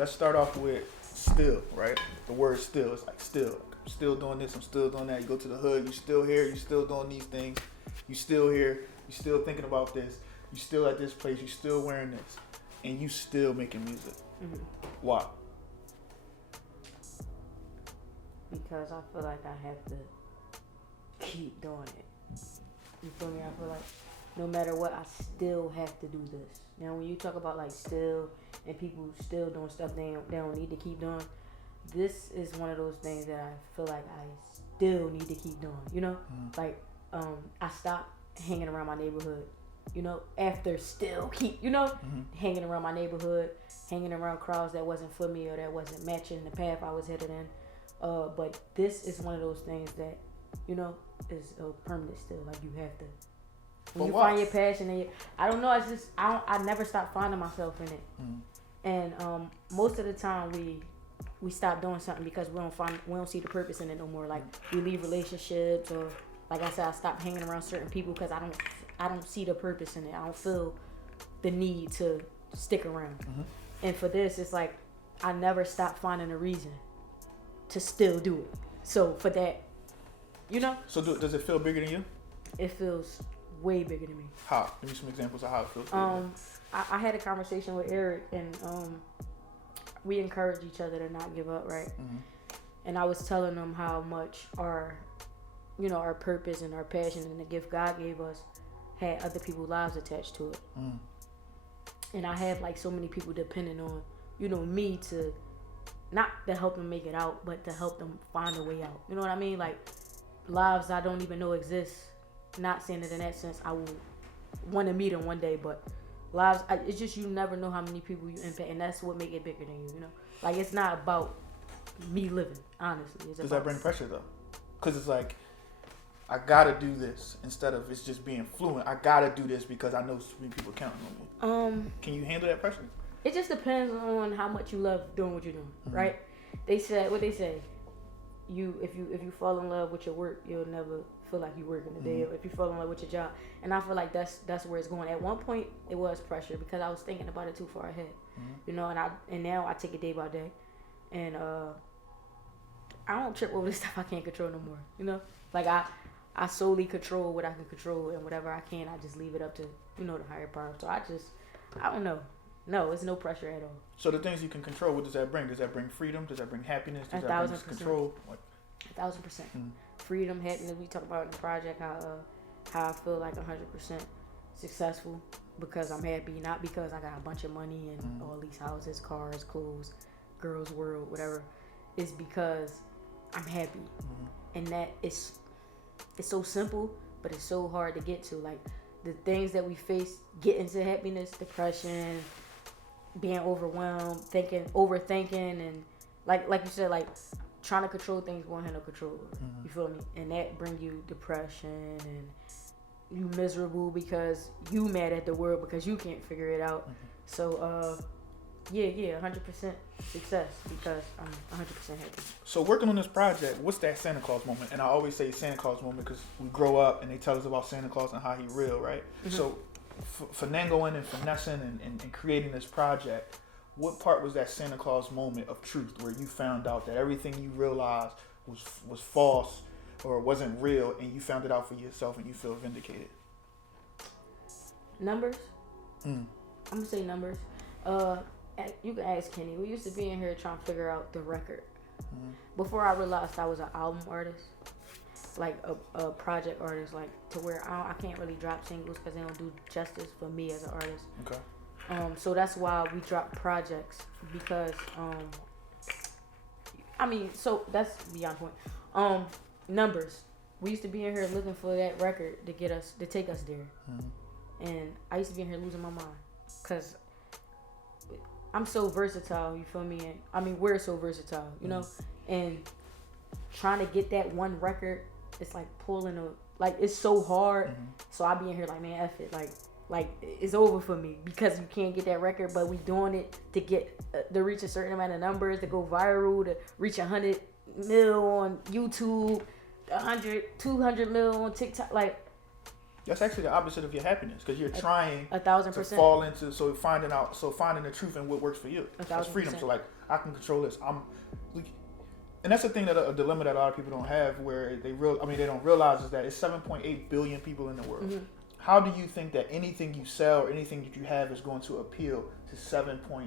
let's start off with still, right? The word still. It's like still. I'm still doing this. I'm still doing that. You go to the hood. You still here. You still doing these things. You still here. You still thinking about this. You still at this place. You still wearing this, and you still making music. Mm-hmm. Why? Because I feel like I have to keep doing it. You feel me? I feel like no matter what, I still have to do this. Now, when you talk about like still and people still doing stuff they don't need to keep doing, this is one of those things that I feel like I still need to keep doing. You know, like I stopped hanging around my neighborhood. You know, after still keep hanging around my neighborhood, hanging around crowds that wasn't for me or that wasn't matching the path I was headed in. But this is one of those things that, you know, is permanent still. Like you have to, when you find your passion, and I don't know. It's just I never stop finding myself in it. And most of the time we stop doing something because we don't see the purpose in it no more. Like we leave relationships, or like I said, I stop hanging around certain people because I don't see the purpose in it. I don't feel the need to stick around. And for this, it's like I never stop finding a reason to still do it. So for that, you know. So does it feel bigger than you? It feels way bigger than me. How? Give me some examples of how it feels. I had a conversation with Eric, and we encouraged each other to not give up, right? And I was telling him how much our purpose and our passion and the gift God gave us had other people's lives attached to it. And I have like so many people depending on, me to not to help them make it out, but to help them find a way out. You know what I mean? Like lives I don't even know exist. Not saying it in that sense. I will want to meet them one day, but lives, it's just you never know how many people you impact, and that's what make it bigger than you. You know, like it's not about me living. Honestly, does that bring pressure though? Because it's like I gotta do this instead of it's just being fluent. I gotta do this because I know so many people counting on me. Can you handle that pressure? It just depends on how much you love doing what you're doing, right? They say if you fall in love with your work, you'll never feel like you're working a day. Or if you fall in love with your job, and I feel like that's where it's going. At one point, it was pressure because I was thinking about it too far ahead, and now I take it day by day, and I don't trip over the stuff I can't control no more. You know, like I solely control what I can control, and whatever I can, I just leave it up to the higher power. So I don't know. No, it's no pressure at all. So the things you can control, what does that bring? Does that bring freedom? Does that bring happiness? Does that bring control? 1,000%. Freedom, happiness. We talk about in the project how I feel like 100% successful because I'm happy, not because I got a bunch of money and all these houses, cars, clothes, girls' world, whatever. It's because I'm happy, and that it's so simple, but it's so hard to get to. Like the things that we face, get into happiness, depression, being overwhelmed, overthinking, and like you said, like trying to control things won't have no control over. You feel me? And that bring you depression and you miserable because you mad at the world because you can't figure it out. So 100% success because I'm 100% happy. So working on this project, what's that Santa Claus moment? And I always say Santa Claus moment because we grow up and they tell us about Santa Claus and how he real, right? So finagling and finessing and creating this project, what part was that Santa Claus moment of truth where you found out that everything you realized was false or wasn't real, and you found it out for yourself and you feel vindicated? Numbers. I'm gonna say numbers. You can ask Kenny. We used to be in here trying to figure out the record. Before I realized I was an album artist, like a project artist, like to where I can't really drop singles because they don't do justice for me as an artist. Okay. So that's why we drop projects because so that's beyond point. Numbers. We used to be in here looking for that record to take us there, and I used to be in here losing my mind because I'm so versatile. You feel me? And we're so versatile, you know, and trying to get that one record, it's like it's so hard. So I be in here like, man, F it, like it's over for me because you can't get that record, but we doing it to get to reach a certain amount of numbers, to go viral, to reach 100 mil on YouTube, 200 mil on TikTok. Like That's actually the opposite of your happiness because you're trying 1,000%. to fall into finding the truth and what works for you. 1,000%. That's freedom. So like I can control this. And that's the thing that a dilemma that a lot of people don't have, where they don't realize is that it's 7.8 billion people in the world. Mm-hmm. How do you think that anything you sell or anything that you have is going to appeal to 7.8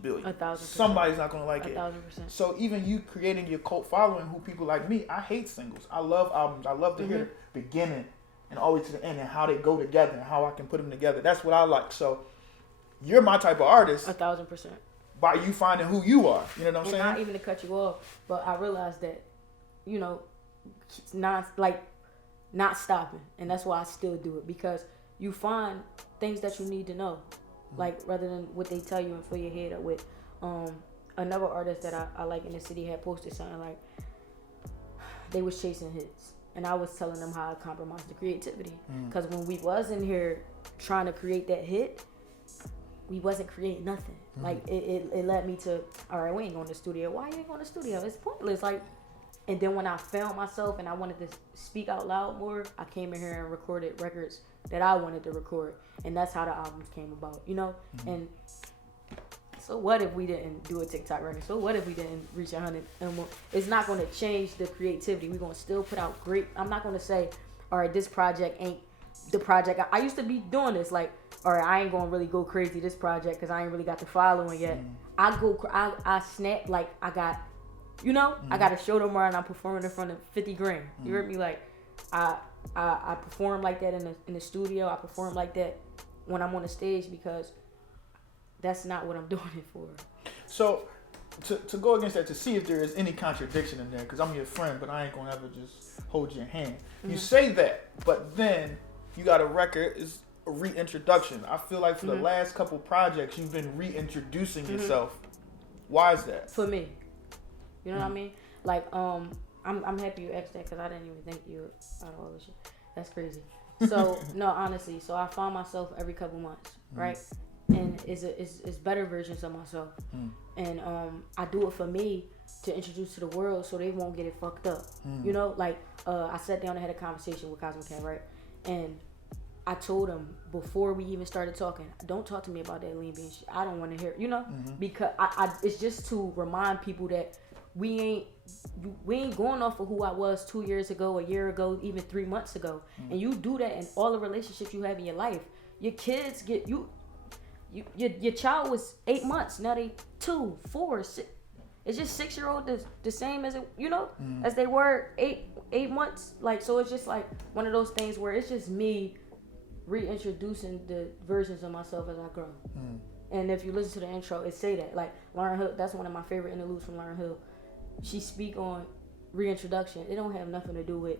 billion? 1,000%. Somebody's not going to like it. 1,000%. So even you creating your cult following, who people like me, I hate singles. I love albums. I love to hear the beginning and all the way to the end and how they go together and how I can put them together. That's what I like. So you're my type of artist. 1,000%. By you finding who you are. You know what I'm saying? Not even to cut you off, but I realized that, not stopping. And that's why I still do it, because you find things that you need to know. Like, rather than what they tell you and fill your head up with. Another artist that I like in the city had posted something like, they was chasing hits. And I was telling them how I compromised the creativity. Because when we was in here trying to create that hit, we wasn't creating nothing. Like, it led me to, all right, we ain't going to the studio. Why you ain't going to the studio? It's pointless. Like, and then when I found myself and I wanted to speak out loud more, I came in here and recorded records that I wanted to record. And that's how the albums came about, And so what if we didn't do a TikTok record? So what if we didn't reach 100? It's not going to change the creativity. We're going to still put out great. I'm not going to say, all right, this project ain't the project. I used to be doing this, like, all right, I ain't going to really go crazy this project because I ain't really got the following yet. I snap, like, I got, I got a show tomorrow and I'm performing in front of 50 grand. You heard me? Like, I perform like that in the studio. I perform like that when I'm on the stage, because that's not what I'm doing it for. So, to go against that, to see if there is any contradiction in there, because I'm your friend, but I ain't gonna ever just hold your hand. You say that, but then you got a record, is a reintroduction. I feel like for the last couple projects, you've been reintroducing yourself. Why is that? For me, you know what I mean? Like, I'm happy you asked that, because I didn't even think you out of all this shit. That's crazy. So no, honestly, so I find myself every couple months, right? And it's better versions of myself. And I do it for me to introduce to the world so they won't get it fucked up. I sat down and had a conversation with Cosmic Cat, right? And I told him before we even started talking, don't talk to me about that lean bean shit. I don't want to hear it, because I it's just to remind people that we ain't going off of who I was 2 years ago, a year ago, even 3 months ago. And you do that in all the relationships you have in your life. Your kids get your child was 8 months, now they 2, 4, 6. It's just 6-year-old the same as as they were 8 months. Like, so it's just like one of those things where it's just me reintroducing the versions of myself as I grow. And if you listen to the intro, it say that. Like, Lauryn Hill, that's one of my favorite interludes from Lauryn Hill. She speak on reintroduction. It don't have nothing to do with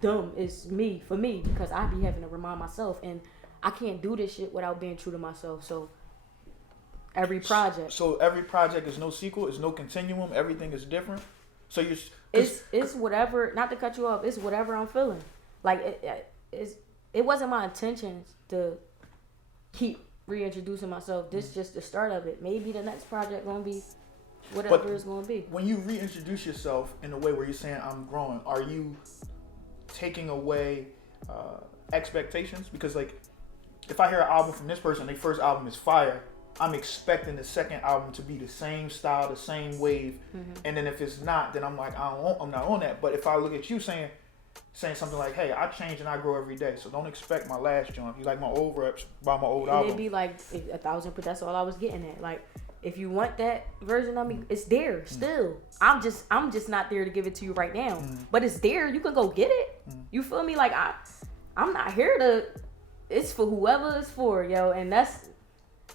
them. It's me, for me, because I be having to remind myself, and I can't do this shit without being true to myself. So every project. So every project is no sequel. It's no continuum. Everything is different. So it's whatever. Not to cut you off. It's whatever I'm feeling. Like it wasn't my intention to keep reintroducing myself. This just the start of it. Maybe the next project gonna be whatever it's gonna be. When you reintroduce yourself in a way where you're saying I'm growing, are you taking away expectations? Because like, if I hear an album from this person, their first album is fire, I'm expecting the second album to be the same style, the same wave. And then if it's not, then I'm like, I'm not on that. But if I look at you saying something like, hey, I change and I grow every day, so don't expect my last joint. If you like my old reps, buy my old album. It'd be like 1,000%. That's all I was getting at. Like, if you want that version of me, it's there still. I'm just not there to give it to you right now. But it's there. You can go get it. You feel me? Like, I'm not here to. It's for whoever it's for, yo. And that's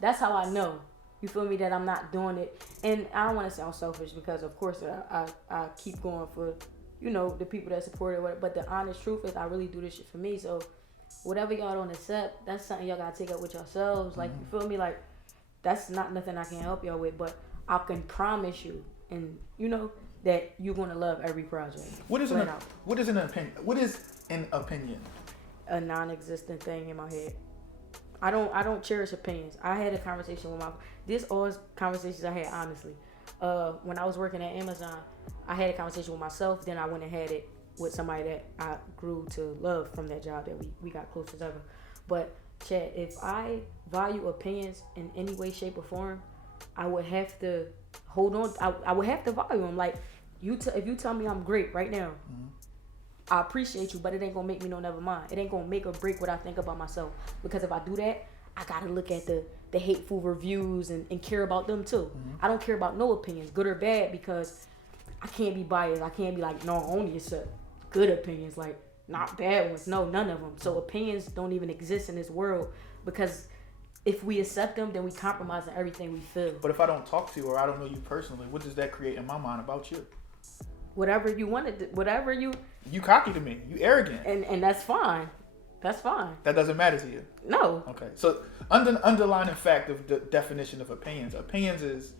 how I know. You feel me? That I'm not doing it. And I don't want to sound selfish, because of course I keep going for, the people that support it. But the honest truth is, I really do this shit for me. So whatever y'all don't accept, that's something y'all gotta take up with yourselves. Like, you feel me? Like, that's not nothing I can help y'all with. But I can promise you, and that you're gonna love every project. What is an opinion? What is an opinion? A non-existent thing in my head. I don't cherish opinions. I had a conversation with all conversations I had, honestly. When I was working at Amazon, I had a conversation with myself, then I went and had it with somebody that I grew to love from that job that we got close as ever. But Chad, if I value opinions in any way, shape, or form, I would have to hold on. I would have to value them. Like if you tell me I'm great right now, I appreciate you, but it ain't gonna make me no never mind. It ain't gonna make or break what I think about myself. Because if I do that, I gotta look at the hateful reviews and care about them too. I don't care about no opinions, good or bad, because I can't be biased. I can't be like, no, only accept good opinions, like not bad ones. No, none of them. So opinions don't even exist in this world, because if we accept them, then we compromise on everything we feel. But if I don't talk to you or I don't know you personally, what does that create in my mind about you? Whatever you wanted, whatever you cocky to me. You arrogant. And that's fine. That's fine. That doesn't matter to you? No. Okay. So underlining fact of the definition of opinions. Opinions is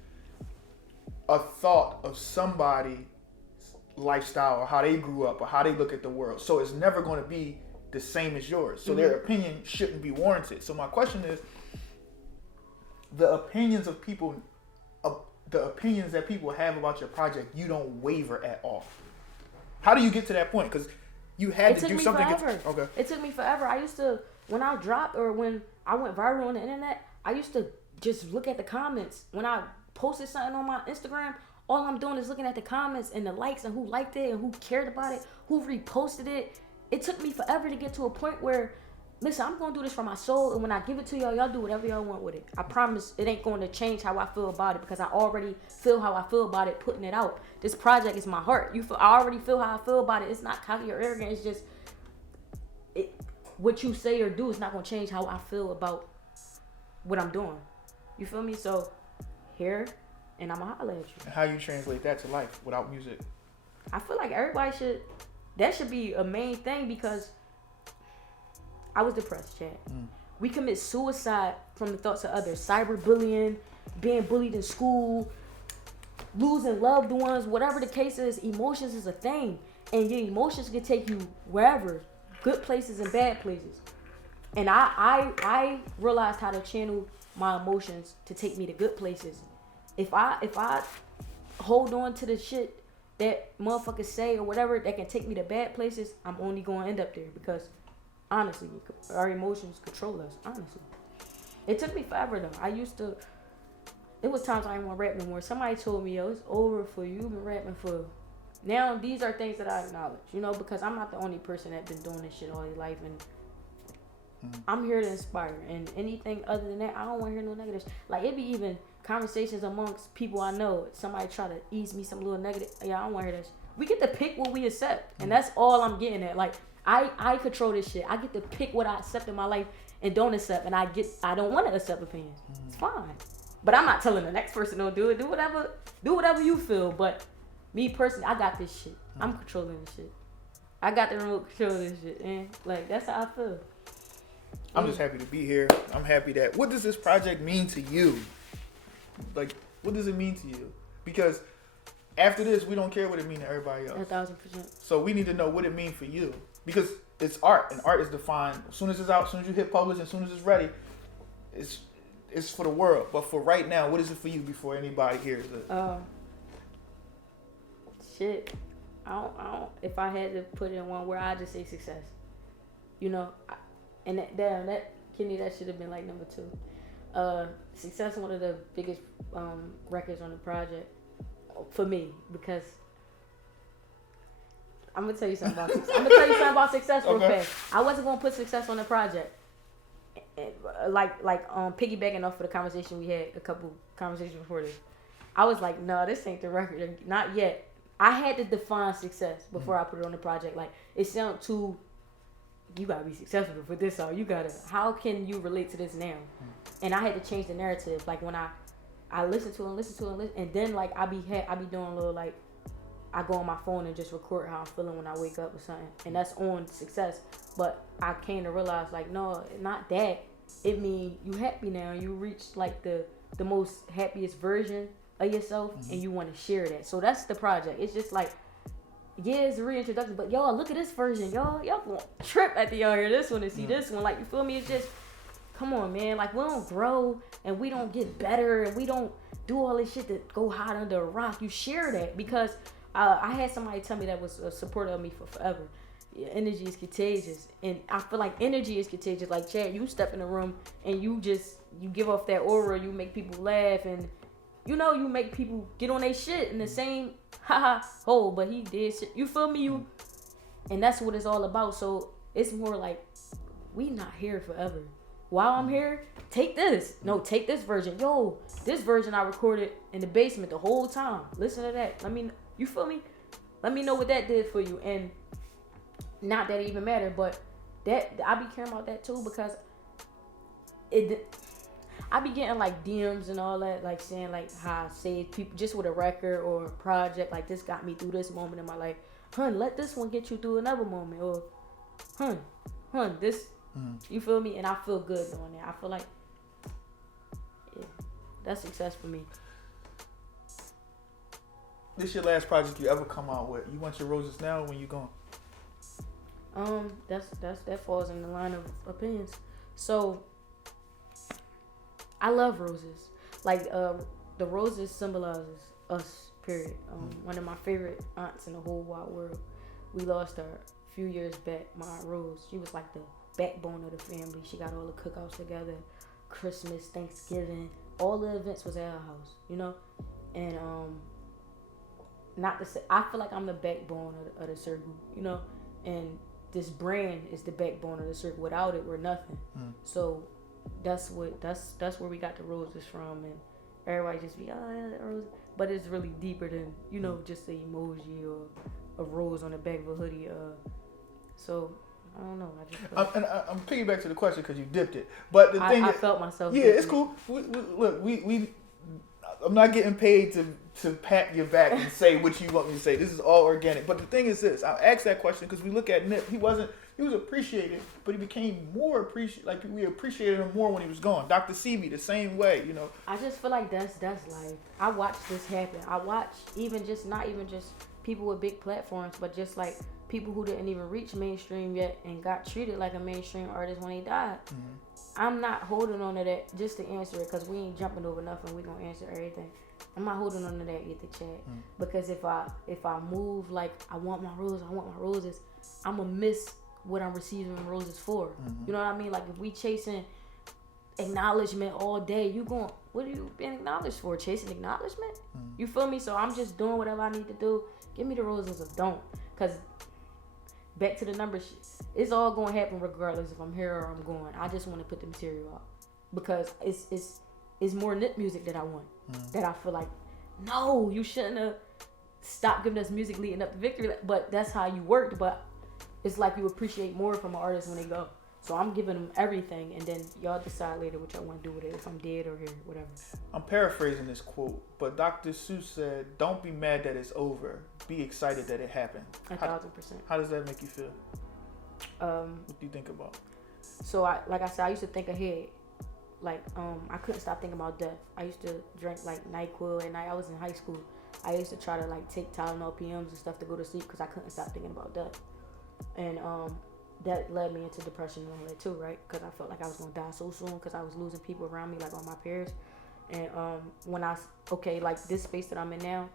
a thought of somebody's lifestyle or how they grew up or how they look at the world. So it's never going to be the same as yours. So their opinion shouldn't be warranted. So my question is, the opinions of people, the opinions that people have about your project, you don't waver at all. How do you get to that point? Because you had to do something. Okay. It took me forever. I used to, when I dropped or when I went viral on the internet, I used to just look at the comments. When I posted something on my Instagram, all I'm doing is looking at the comments and the likes and who liked it and who cared about it, who reposted it. It took me forever to get to a point where, listen, I'm going to do this for my soul, and when I give it to y'all, y'all do whatever y'all want with it. I promise it ain't going to change how I feel about it, because I already feel how I feel about it putting it out. This project is my heart. I already feel how I feel about it. It's not cocky or arrogant. It's just what you say or do is not going to change how I feel about what I'm doing. You feel me? So here, and I'm going to holler at you. And how you translate that to life without music? I feel like everybody that should be a main thing, because I was depressed, Chad. We commit suicide from the thoughts of others. Cyberbullying, being bullied in school, losing loved ones, whatever the case is, emotions is a thing. And your emotions can take you wherever, good places and bad places. And I realized how to channel my emotions to take me to good places. If I hold on to the shit that motherfuckers say or whatever that can take me to bad places, I'm only going to end up there, because honestly, our emotions control us. Honestly, it took me forever though. It was times I didn't want to rap no more. Somebody told me, yo, it's over for you. You've been rapping for. Now these are things that I acknowledge, because I'm not the only person that's been doing this shit all his life, and I'm here to inspire. And anything other than that, I don't want to hear no negatives. Like, it be even conversations amongst people I know. Somebody try to ease me some little negative. Yeah, I don't want to hear this. We get to pick what we accept, and that's all I'm getting at. Like, I control this shit. I get to pick what I accept in my life and don't accept, and I don't want to accept opinions. It's fine, but I'm not telling the next person don't do it. Do whatever you feel. But me personally, I got this shit. I'm controlling this shit. I got the remote control of this shit, and like, that's how I feel. I'm just happy to be here. I'm happy that. What does this project mean to you? Like, what does it mean to you? Because after this, we don't care what it means to everybody else. 1,000%. So we need to know what it means for you. Because it's art, and art is defined as soon as it's out, as soon as you hit publish, as soon as it's ready, it's for the world. But for right now, what is it for you before anybody hears it? Shit. I don't. If I had to put it in one word, I'd just say success. And that Kenny, that should have been like number 2. Success is one of the biggest records on the project for me, because I'm gonna tell you something about success real fast. I wasn't gonna put success on the project, like piggybacking off of the conversation we had, a couple conversations before this. I was like, no, this ain't the record, not yet. I had to define success before I put it on the project. Like, it sounded too. You gotta be successful for this song. How can you relate to this now? And I had to change the narrative. Like, when I listen to it, and then like I be doing a little, like, I go on my phone and just record how I'm feeling when I wake up or something, and that's on success. But I came to realize, like, no, not that. It mean you happy now. You reached like the most happiest version of yourself, and you want to share that. So that's the project. It's just like, yeah, it's a reintroduction, but y'all look at this version. Y'all gonna trip after y'all hear this one and see this one. Like, you feel me? It's just, come on, man. Like, we don't grow and we don't get better and we don't do all this shit that go hide under a rock. You share that, because I had somebody tell me that was a supporter of me for forever. Yeah, energy is contagious, and I feel like energy is contagious. Like Chad, you step in the room and you give off that aura. You make people laugh, and you make people get on their shit in the same hole. But he did shit. You feel me? And that's what it's all about. So it's more like we not here forever. While I'm here, take this. No, take this version. Yo, this version I recorded in the basement the whole time. Listen to that. You feel me? Let me know what that did for you. And not that it even mattered, but that I be caring about that too, because I be getting like DMs and all that, like saying like how I saved people just with a record or a project, like this got me through this moment in my life. Hun, let this one get you through another moment. Or hun, this. You feel me? And I feel good doing that. I feel like, yeah, that's success for me. This your last project you ever come out with? You want your roses now or when you gone? That falls in the line of opinions. So I love roses. Like the roses symbolizes us. Period. One of my favorite aunts in the whole wide world. We lost her a few years back. My Aunt Rose. She was like the backbone of the family. She got all the cookouts together, Christmas, Thanksgiving, all the events was at her house, and not to say I feel like I'm the backbone of the circle, and this brand is the backbone of the circle. Without it, we're nothing. So that's where we got the roses from, and everybody just be rose, but it's really deeper than just the emoji or a rose on the back of a hoodie. So I don't know. I'm piggyback to the question because you dipped it. But the thing I felt myself. Yeah, it's cool. Look, I'm not getting paid to pat your back and say what you want me to say. This is all organic. But the thing is this: I asked that question because we look at Nip. He was appreciated, but he became more appreciated. Like we appreciated him more when he was gone. Dr. CB the same way. I just feel like that's life. I watched this happen. I watched not even just people with big platforms, but just like people who didn't even reach mainstream yet and got treated like a mainstream artist when they died. I'm not holding on to that just to answer it because we ain't jumping over nothing. We gonna answer everything. I'm not holding on to that either, Chad. Because if I move like I want my roses, I'm gonna miss what I'm receiving roses for. You know what I mean? Like if we chasing acknowledgement all day, what are you being acknowledged for? Chasing acknowledgement? You feel me? So I'm just doing whatever I need to do. Give me the roses or don't. Because back to the numbers, it's all going to happen regardless if I'm here or I'm going. I just want to put the material out because it's more Nip music that I want. That I feel like, no, you shouldn't have stopped giving us music leading up to victory. But that's how you worked. But it's like you appreciate more from an artist when they go. So I'm giving them everything, and then y'all decide later what y'all want to do with it, if I'm dead or here, whatever. I'm paraphrasing this quote, but Dr. Seuss said, "Don't be mad that it's over. Be excited that it happened." 1,000%. How does that make you feel? What do you think about? So like I said, I used to think ahead. Like I couldn't stop thinking about death. I used to drink like NyQuil at night. I was in high school. I used to try to like take Tylenol PMs and stuff to go to sleep because I couldn't stop thinking about death. And that led me into depression and all that too, right? Because I felt like I was gonna die so soon because I was losing people around me, like all my peers. And when like this space that I'm in now,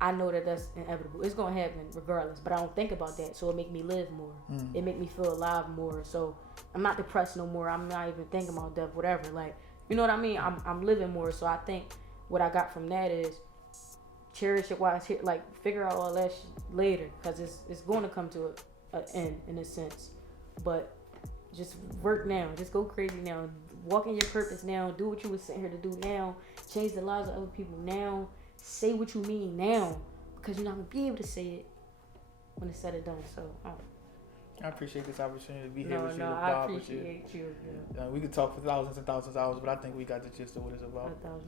I know that that's inevitable. It's gonna happen regardless, but I don't think about that, so it make me live more. It make me feel alive more. So I'm not depressed no more. I'm not even thinking about death, whatever. Like, you know what I mean? I'm living more. So I think what I got from that is cherish it while it's here. Like figure out all that later, because it's going to come to an end in a sense. But just work now. Just go crazy now. Walk in your purpose now. Do what you were sent here to do now. Change the lives of other people now. Say what you mean now, because you're not going to be able to say it when it's said and done. So, I appreciate this opportunity to be here no, with you. I appreciate you. We could talk for thousands and thousands of hours, but I think we got the gist of what it's about. 1,000%.